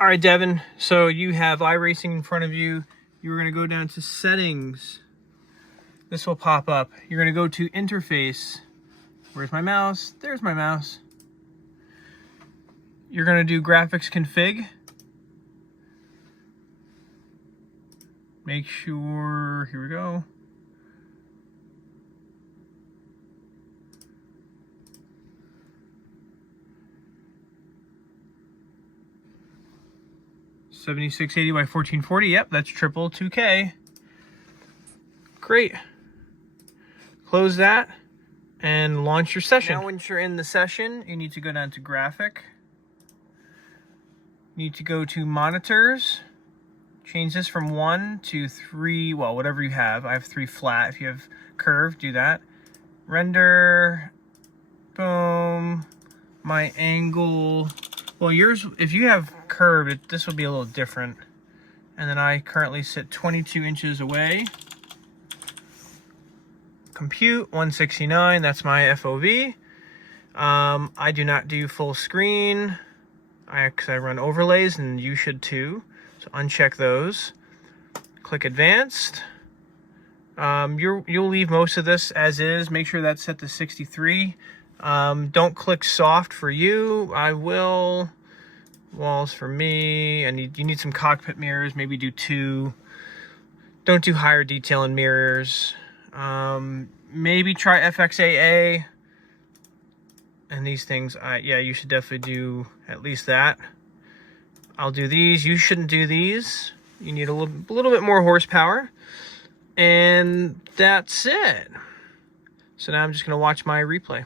All right, Devin, so you have iRacing in front of you. You're going to go down to settings. This will pop up. You're going to go to interface. Where's my mouse? There's my mouse. You're going to do graphics config. Make sure, here we go. $7680 by 1440. Yep, that's triple 2K. Great. Close that and launch your session. Now, once you're in the session, you need to go down to graphic. You need to go to monitors. Change this from 1 to 3, well, whatever you have. I have 3 flat. If you have curved, do that. Render. Boom. My angle. Well, yours, if you have curved, this will be a little different. And then I currently sit 22 inches away. Compute 169, that's my FOV. I do not do full screen because I run overlays, and you should too. So uncheck those. Click advanced. You'll leave most of this as is. Make sure that's set to 63. Don't click soft for you. I will. Walls for me. You need some cockpit mirrors. Maybe do 2. Don't do higher detail in mirrors. Maybe try FXAA. And these things, yeah, you should definitely do at least that. I'll do these. You shouldn't do these. You need a little bit more horsepower. And that's it. So now I'm just going to watch my replay.